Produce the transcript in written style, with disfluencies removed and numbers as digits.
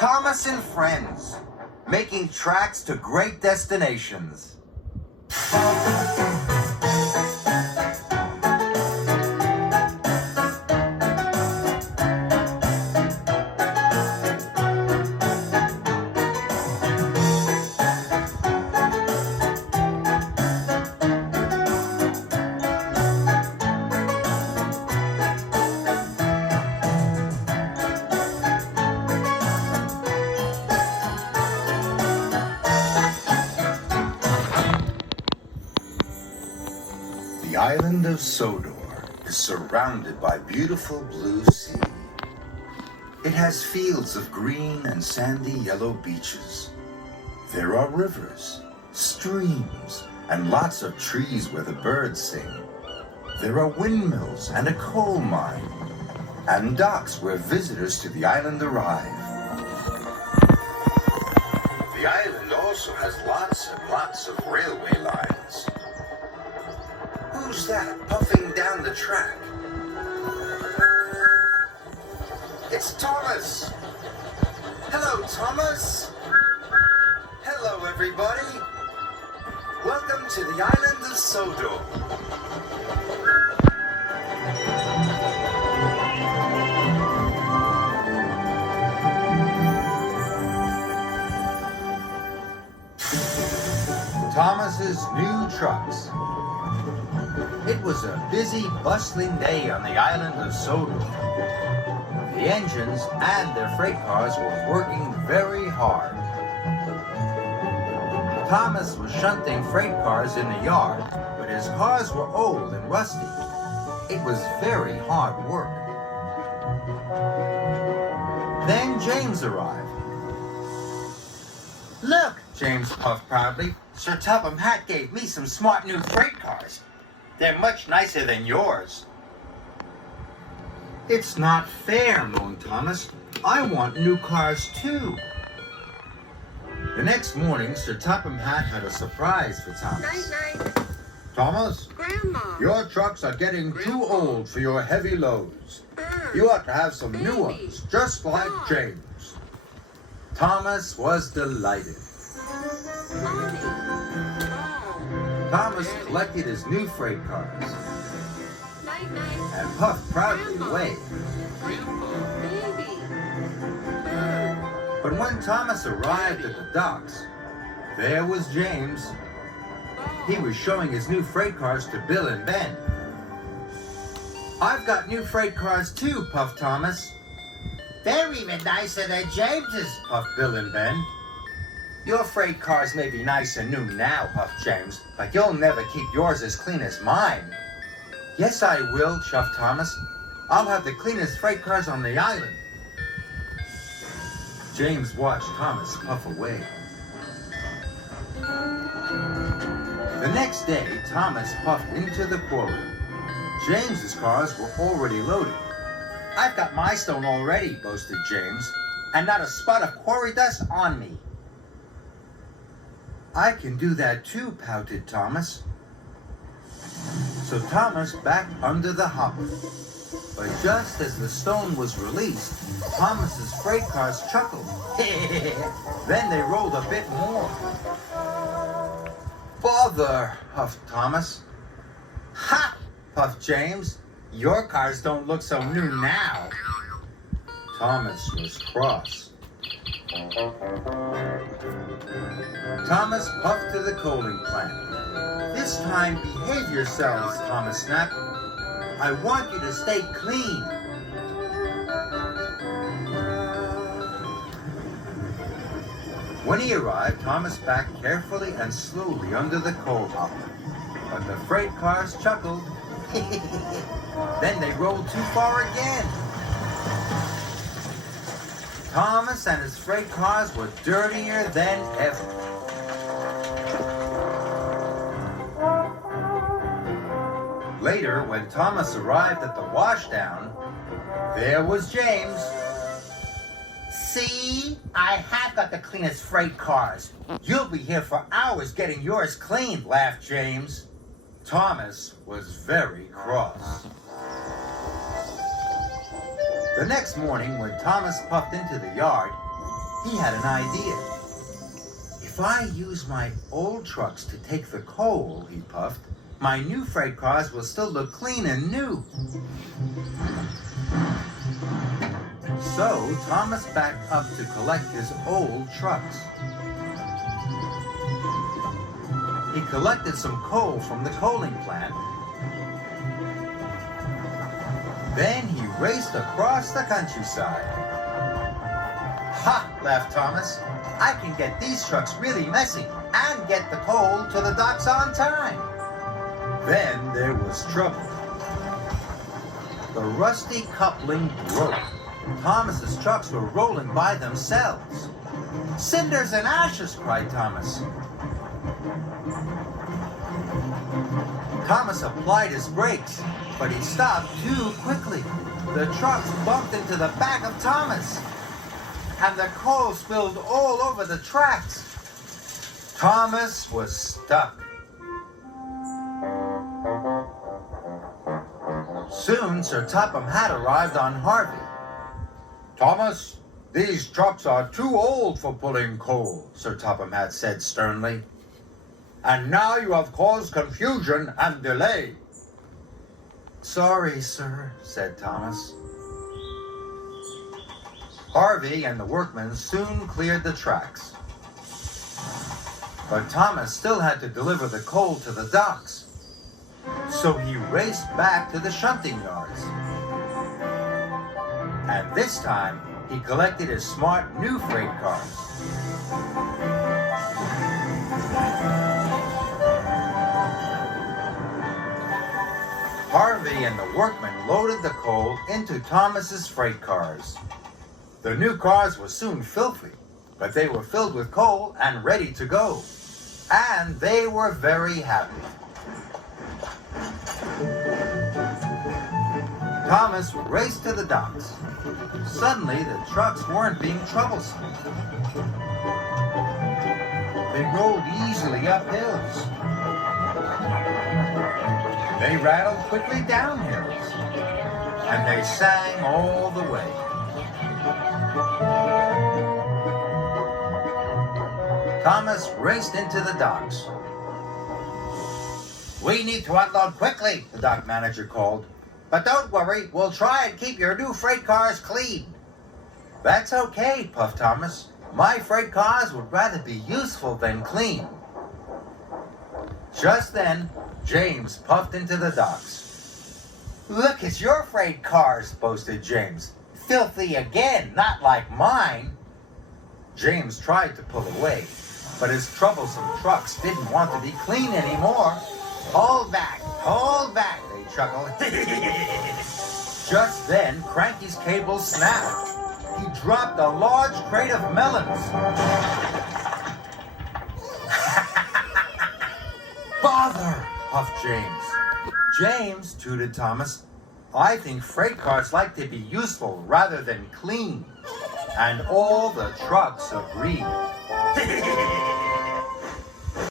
Thomas and friends, making tracks to great destinations. The island of Sodor is surrounded by beautiful blue sea. It has fields of green and sandy yellow beaches. There are rivers, streams, and lots of trees where the birds sing. There are windmills and a coal mine, and docks where visitors to the island arrive. The island also has lots and lots of railway lines. Who's that puffing down the track? It's Thomas! Hello, Thomas! Hello, everybody! Welcome to the island of Sodor. Thomas's new trucks. It was a busy, bustling day on the island of Sodor. The engines and their freight cars were working very hard. Thomas was shunting freight cars in the yard, but his cars were old and rusty. It was very hard work. Then James arrived. "Look," James puffed proudly, "Sir Topham Hatt gave me some smart new freight cars. They're much nicer than yours." "It's not fair," moaned Thomas. "I want new cars too." The next morning, Sir Topham Hatt had a surprise for Thomas. Night, night. "Thomas, Grandma. your trucks are getting too old for your heavy loads. Bird. You ought to have some new Baby. ones, just like Dog. James." Thomas was delighted. Mommy. Oh. Thomas collected his new freight cars Night, night. and puffed proudly away. Grandpa. Baby. Bird. But when Thomas arrived at the docks, there was James. He was showing his new freight cars to Bill and Ben. "I've got new freight cars too," puffed Thomas. "They're even nicer than James's," puffed Bill and Ben. "Your freight cars may be nice and new now," puffed James, "but you'll never keep yours as clean as mine." "Yes, I will," chuffed Thomas. "I'll have the cleanest freight cars on the island." James watched Thomas puff away. The next day, Thomas puffed into the quarry. James's cars were already loaded. "I've got my stone already," boasted James, "and not a spot of quarry dust on me." "I can do that too," pouted Thomas. So Thomas backed under the hopper. But just as the stone was released, Thomas's freight cars chuckled. Then they rolled a bit more. "Bother," huffed Thomas. "Ha!" puffed James. "Your cars don't look so new now." Thomas was cross. Thomas puffed to the coaling plant. "This time behave yourselves," Thomas snapped. "I want you to stay clean." When he arrived, Thomas backed carefully and slowly under the coal hopper. But the freight cars chuckled. Then they rolled too far again. Thomas and his freight cars were dirtier than ever. Later, when Thomas arrived at the washdown, there was James. "See? I have got the cleanest freight cars. You'll be here for hours getting yours cleaned," laughed James. Thomas was very cross. The next morning, when Thomas puffed into the yard, He had an idea. If I use my old trucks to take the coal, he puffed, my new freight cars will still look clean and new. So Thomas backed up to collect his old trucks. He collected some coal from the coaling plant. Then he raced across the countryside. Ha! Laughed Thomas. I can get these trucks really messy and get the coal to the docks on time. Then there was trouble. The rusty coupling broke. Thomas's trucks were rolling by themselves. Cinders and ashes, cried Thomas. Thomas applied his brakes, but he stopped too quickly. The trucks bumped into the back of Thomas, and the coal spilled all over the tracks. Thomas was stuck. Soon Sir Topham Hatt arrived on Harvey. Thomas, these trucks are too old for pulling coal, Sir Topham Hatt said sternly. And now you have caused confusion and delay. Sorry, sir, said Thomas. Harvey and the workmen soon cleared the tracks. But Thomas still had to deliver the coal to the docks. So he raced back to the shunting yards. And this time, he collected his smart new freight cars. Harvey and the workmen loaded the coal into Thomas's freight cars. The new cars were soon filthy, but they were filled with coal and ready to go. And they were very happy. Thomas raced to the docks. Suddenly, the trucks weren't being troublesome. They rolled easily up hills. They rattled quickly down hills. And they sang all the way. Thomas raced into the docks. We need to unload quickly, the dock manager called. But don't worry, we'll try and keep your new freight cars clean. That's okay, puffed Thomas. My freight cars would rather be useful than clean. Just then, James puffed into the docks. Look at your freight cars, boasted James. Filthy again, not like mine. James tried to pull away, but his troublesome trucks didn't want to be clean anymore. Hold back, they chuckled. Just then, Cranky's cable snapped. He dropped a large crate of melons. Bother, puffed James. James, tooted Thomas, I think freight cars like to be useful rather than clean. And all the trucks agreed.